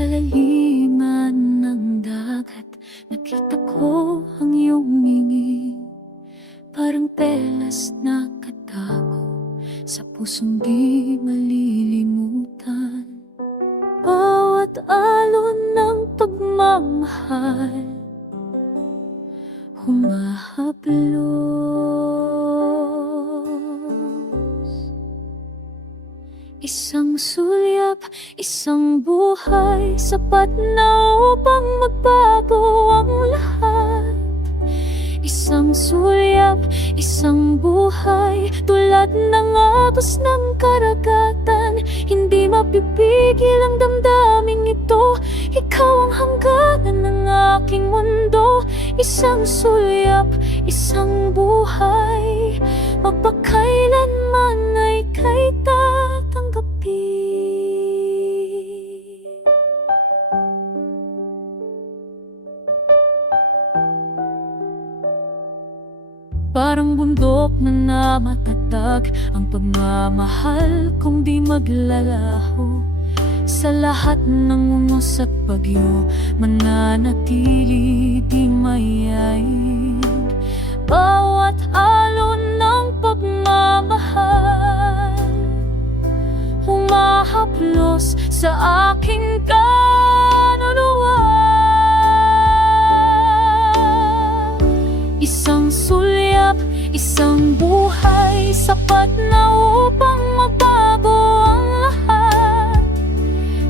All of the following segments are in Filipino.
kalaliman ng dagat, nakita ko ang iyong ngingin, parang pelas na katago sa pusong di malilimutan. Bawat alon ng pagmamahal humahaplos. Isang sulyap, isang buhay, sapat na upang magbago ang lahat. Isang sulyap, isang buhay, tulad ng agos ng karagatan. Hindi mapipigil ang damdaming ito, ikaw ang hangganan ng aking mundo. Isang sulyap, isang buhay, magpakailanman ay kay tatanggapin. Parang bundok na namatatag ang pagmamahal kung di maglalaho. Sa lahat ng unos at bagyo, mananatili di mayayain. Bawat alon ng pagmamahal humahaplos sa aking kaluluwa. Isang sulyap, isang buhay, sapat na upang magbago ang lahat.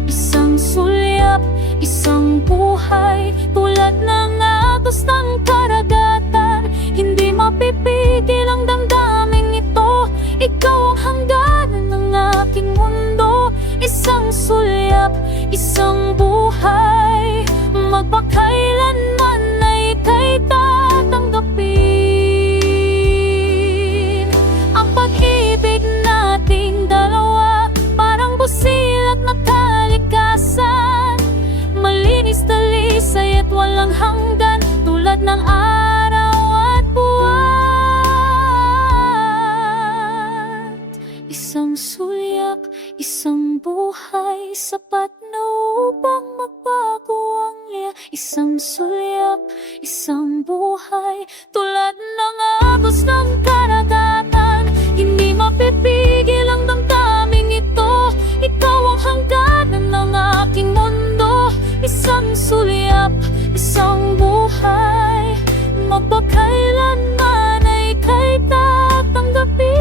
Isang sulyap, isang buhay, tulad ng agos ng karagatan. Hindi mapipigil ang damdaming ito, ikaw ang hangganan ng aking mundo. Isang sulyap, isang buhay, magpakailanman ay kay tatanggapin. Ang pag-ibig nating dalawa, parang busilak na kalikasan, malinis dalisay at walang hanggan, tulad ng araw at buwan. Isang sulyap, isang buhay, sapat na upang magbago ang liya. Isang sulyap, isang buhay, tulad ng agos ng karagatan. Hindi mapipigil ang damdaming ito, ikaw ang hangganan ng aking mundo. Isang sulyap, isang buhay, magpakailanman ay kay tatanggapin.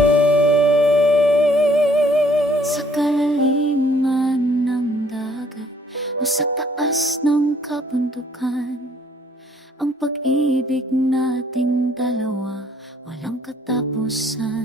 Sa kalaliman ng dagat o sa taas ng kabundukan, ang pag-ibig nating dalawa walang katapusan.